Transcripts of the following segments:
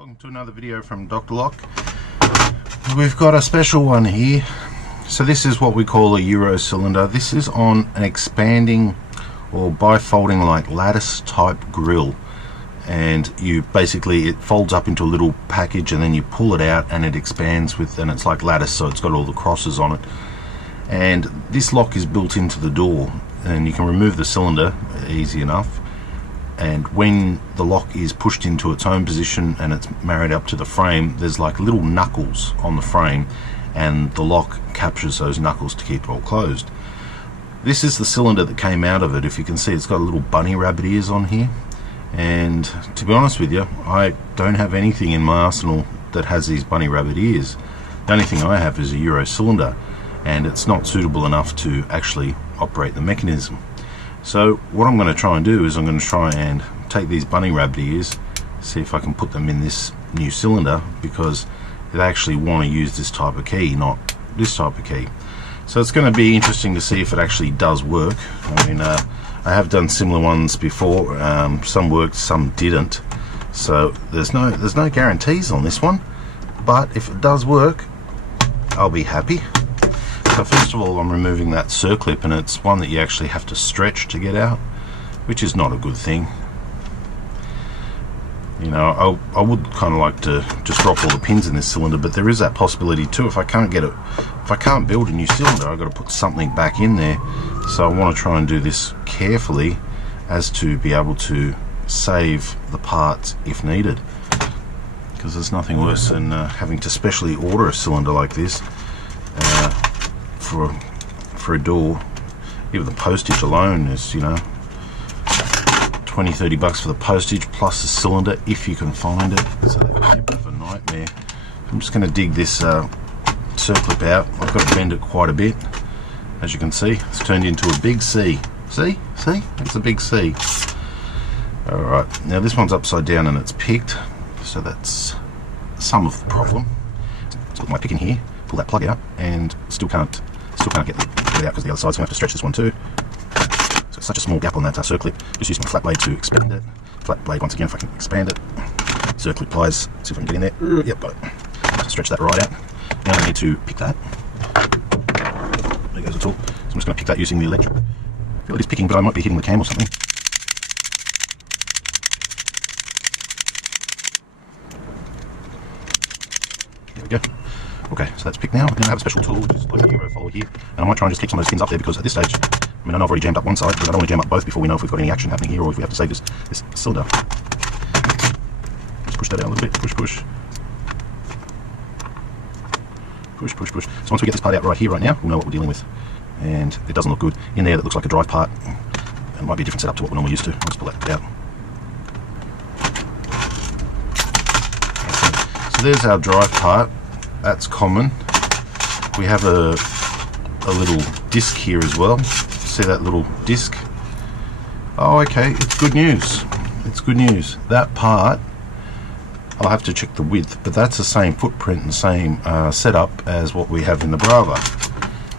Welcome to another video from Dr. Lock. We've got a special one here. So this is what we call a Euro cylinder. This is on an expanding or bifolding like lattice type grill, and you basically, it folds up into a little package and then you pull it out and it expands with, and it's like lattice, so it's got all the crosses on it. And this lock is built into the door and you can remove the cylinder easy enough. And when the lock is pushed into its own position and it's married up to the frame, there's like little knuckles on the frame, and the lock captures those knuckles to keep it all closed. This is the cylinder that came out of it. If you can see, it's got little bunny rabbit ears on here, and to be honest with you, I don't have anything in my arsenal that has these bunny rabbit ears. The only thing I have is a Euro cylinder, and it's not suitable enough to actually operate the mechanism. So what I'm going to try and do is I'm going to try and take these bunny rabbit ears, see if I can put them in this new cylinder, because they actually want to use this type of key, not this type of key. So it's going to be interesting to see if it actually does work. I mean, I have done similar ones before. Some worked, some didn't. So there's no guarantees on this one, but if it does work, I'll be happy. So first of all, I'm removing that circlip, and it's one that you actually have to stretch to get out, which is not a good thing. You know, I would kind of like to just drop all the pins in this cylinder, but there is that possibility too. If I can't build a new cylinder, I've got to put something back in there. So I want to try and do this carefully as to be able to save the parts if needed, because there's nothing worse than having to specially order a cylinder like this for a door. Even the postage alone is, you know, 20-30 bucks for the postage plus the cylinder if you can find it. So that can be a bit of a nightmare. I'm just going to dig this circlip out. I've got to bend it quite a bit. As you can see, it's turned into a big C. See? It's a big C. Alright, now this one's upside down and it's picked, so that's some of the problem. So with my pick in here, pull that plug out, and still can't get it out because the other side's going to have to stretch this one too. So it's such a small gap on that circlip. Just use my flat blade to expand it. Flat blade once again, if I can expand it. Circlip plies, see if I can get in there. Yep, got it. Just stretch that right out. Now I need to pick that. There goes the tool. So I'm just going to pick that using the electric. I feel it is picking, but I might be hitting the cam or something. There we go. Okay, so that's picked now. Then I have a special tool, which is like a Euro follower here, and I might try and just keep some of those pins up there, because at this stage, I mean, I know I've already jammed up one side, but I don't want to jam up both before we know if we've got any action happening here, or if we have to save this cylinder. Just push that out a little bit. Push. Push. So once we get this part out right here, right now, we'll know what we're dealing with. And it doesn't look good. In there, that looks like a drive part. It might be a different setup to what we're normally used to. Let's pull that out. So there's our drive part. That's common. We have a little disc here as well. See that little disc? Oh, okay, it's good news. That part, I'll have to check the width, but that's the same footprint and the same setup as what we have in the Brava.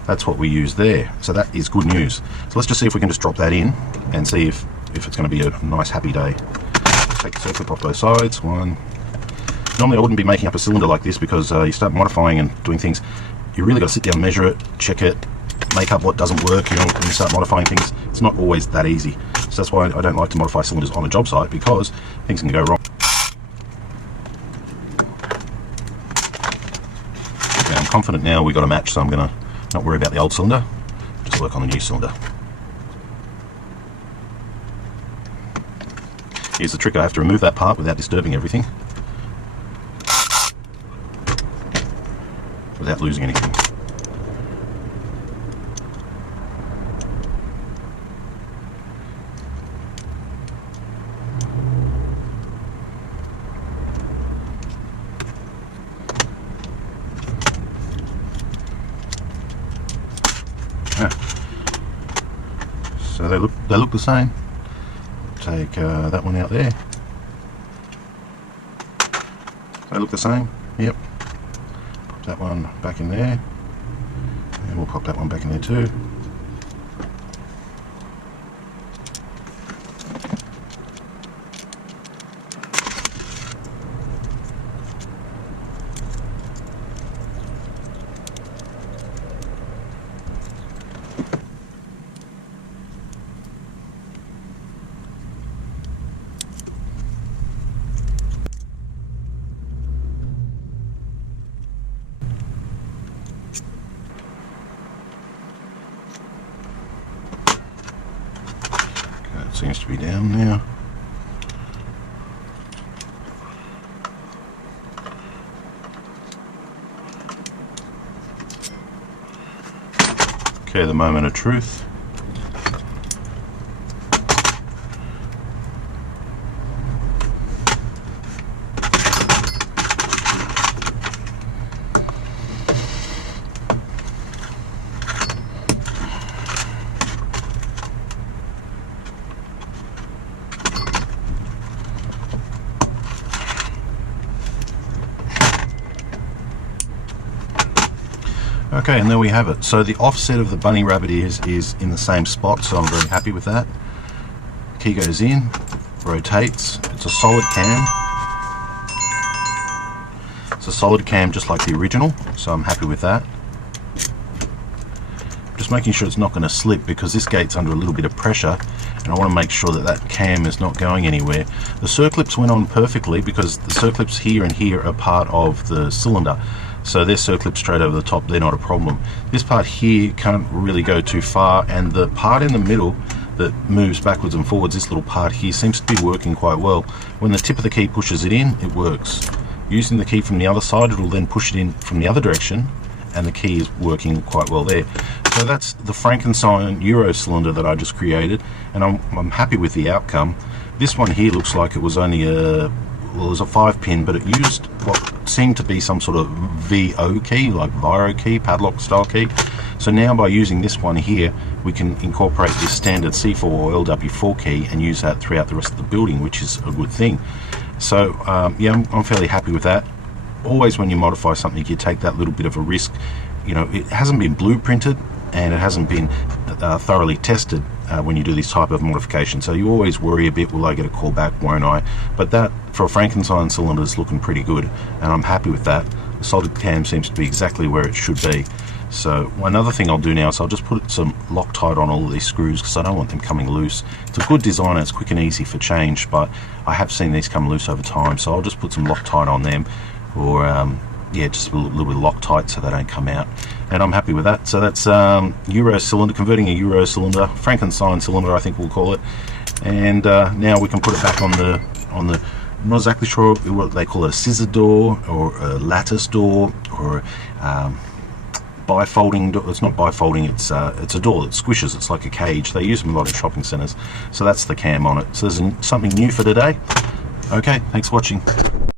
That's what we use there. So that is good news. So let's just see if we can just drop that in and see if it's going to be a nice happy day. Let's take the circlip off both sides. One. Normally I wouldn't be making up a cylinder like this, because you start modifying and doing things, you really got to sit down, measure it, check it, make up what doesn't work. You know, when you start modifying things, it's not always that easy. So that's why I don't like to modify cylinders on a job site, because things can go wrong. Okay, I'm confident now we've got a match, so I'm going to not worry about the old cylinder, just work on the new cylinder. Here's the trick: I have to remove that part without disturbing everything, without losing anything. So they look the same. Take that one out there. They look the same. Yep. Pop that one back in there, and we'll pop that one back in there too. seems to be down now. Okay, the moment of truth. Okay, and there we have it. So the offset of the bunny rabbit is in the same spot, so I'm very happy with that. Key goes in, rotates. It's a solid cam. It's a solid cam just like the original, so I'm happy with that. Just making sure it's not going to slip because this gate's under a little bit of pressure, and I want to make sure that that cam is not going anywhere. The circlips went on perfectly because the circlips here and here are part of the cylinder. So they're circlip straight over the top, they're not a problem. This part here can't really go too far, and the part in the middle that moves backwards and forwards, this little part here, seems to be working quite well. When the tip of the key pushes it in, it works. Using the key from the other side, it will then push it in from the other direction, and the key is working quite well there. So that's the Frankenstein Euro cylinder that I just created, and I'm happy with the outcome. This one here looks like it was only well, it was a 5-pin, but it used what seemed to be some sort of VO key, like Viro key, padlock style key. So now by using this one here, we can incorporate this standard C4 or LW4 key and use that throughout the rest of the building, which is a good thing. So yeah, I'm fairly happy with that. Always when you modify something, you take that little bit of a risk. You know, it hasn't been blueprinted and it hasn't been thoroughly tested when you do this type of modification, so you always worry a bit, will I get a call back, won't I? But that for a Frankenstein cylinder is looking pretty good, and I'm happy with that. The solid cam seems to be exactly where it should be. So another thing I'll do now is I'll just put some Loctite on all of these screws because I don't want them coming loose. It's a good design, it's quick and easy for change, but I have seen these come loose over time, so I'll just put some Loctite on them, or yeah, just a little bit of Loctite so they don't come out, and I'm happy with that. So that's Euro cylinder, converting a Euro cylinder, Frankenstein cylinder I think we'll call it, and now we can put it back on the I'm not exactly sure what they call it, a scissor door or a lattice door or bifolding door. It's not bifolding, it's a door that squishes. It's like a cage. They use them a lot in shopping centers. So that's the cam on it. So there's something new for today. Okay, thanks for watching.